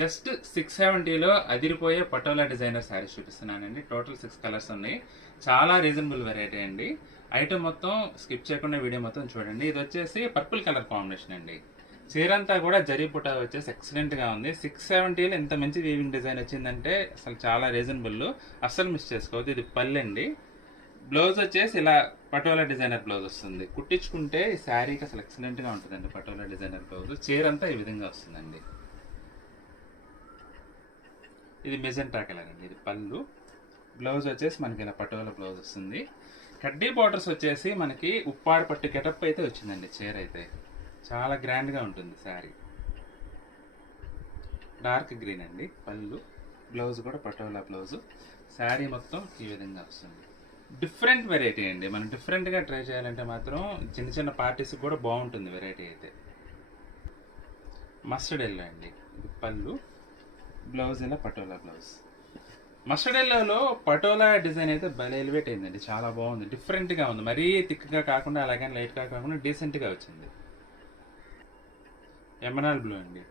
Just 670లో అదిరిపోయే patola designer saris చూపిస్తున్నానండి. Total 6 colours ఉన్నాయి. చాలా రీజనబుల్ వెరైటీ అండి. ఐటమ్ మొత్తం స్కిప్ చేయకుండా వీడియో మొత్తం చూడండి. ఇది వచ్చేసి పర్పుల్ కలర్ కాంబినేషన్ అండి. చీరంతా కూడా జరీ బుట్ట వచ్చేసి ఎక్సలెంట్గా ఉంది. 670లో ఇంత మంచి వీవింగ్ డిజైన్ వచ్చిందంటే అసలు చాలా రీజనబుల్. అస్సలు మిస్ చేసుకోవద్దు. ఇది పళ్ళు అండి. బ్లౌజ్ వచ్చేసి ఇలా పటోలా డిజైనర్ బ్లౌజ్ వస్తుంది. కుట్టించుకుంటే ఈ శారీకి అసలు ఎక్సలెంట్గా ఉంటుందండి. పటోలా డిజైనర్ బ్లౌజ్ చీరంతా ఈ విధంగా వస్తుందండి. ఇది మెజెంటా కలర్ అండి. ఇది పళ్ళు. బ్లౌజ్ వచ్చేసి మనకి ఇలా పటోలా బ్లౌజ్ వస్తుంది. కడ్డీ బార్డర్స్ వచ్చేసి మనకి ఉప్పాడ పట్టు గెటప్ అయితే వచ్చిందండి. చీర అయితే చాలా గ్రాండ్గా ఉంటుంది శారీ. డార్క్ గ్రీన్ అండి పళ్ళు. బ్లౌజ్ కూడా పటోలా బ్లౌజ్. శారీ మొత్తం ఈ విధంగా వస్తుంది. డిఫరెంట్ వెరైటీ అండి. మనం డిఫరెంట్గా ట్రై చేయాలంటే మాత్రం చిన్న చిన్న పార్టీస్కి కూడా బాగుంటుంది వెరైటీ అయితే. మస్టర్డ్ ఎల్లో అండి. ఇది పళ్ళు. బ్లౌజ్ ఇలా పటోలా బ్లౌజ్. మస్టర్డ్ ఎల్లోలో పటోలా డిజైన్ అయితే భలే ఎలివేట్ అయిందండి. చాలా బాగుంది. డిఫరెంట్గా ఉంది. మరీ థిక్గా కాకుండా అలాగే లైట్గా కాకుండా డీసెంట్గా వచ్చింది. ఎమరాల్డ్ బ్లూ అండి.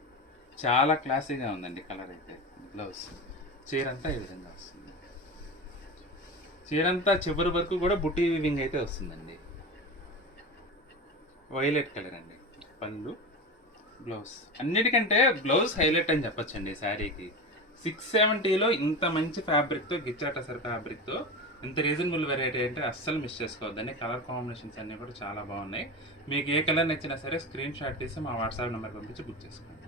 చాలా క్లాసీగా ఉందండి కలర్ అయితే. బ్లౌజ్ చీరంతా ఈ విధంగా వస్తుంది. చీరంతా చివరి వరకు కూడా బుట్టి వీవింగ్ అయితే వస్తుందండి. వైలెట్ కలర్ అండి. పళ్ళు. బ్లౌజ్ అన్నిటికంటే బ్లౌజ్ హైలైట్ అని చెప్పొచ్చండి శారీకి. 670లో ఇంత మంచి ఫ్యాబ్రిక్తో, గిచ్చాటసర్ ఫ్యాబ్రిక్తో ఇంత రీజనబుల్ వెరైటీ అంటే అస్సలు మిస్ చేసుకోవద్దండి. కలర్ కాంబినేషన్స్ అన్నీ కూడా చాలా బాగున్నాయి. మీకు ఏ కలర్ నచ్చినా సరే స్క్రీన్ షాట్ తీసి మా వాట్సాప్ నెంబర్ పంపించి బుక్ చేసుకోండి.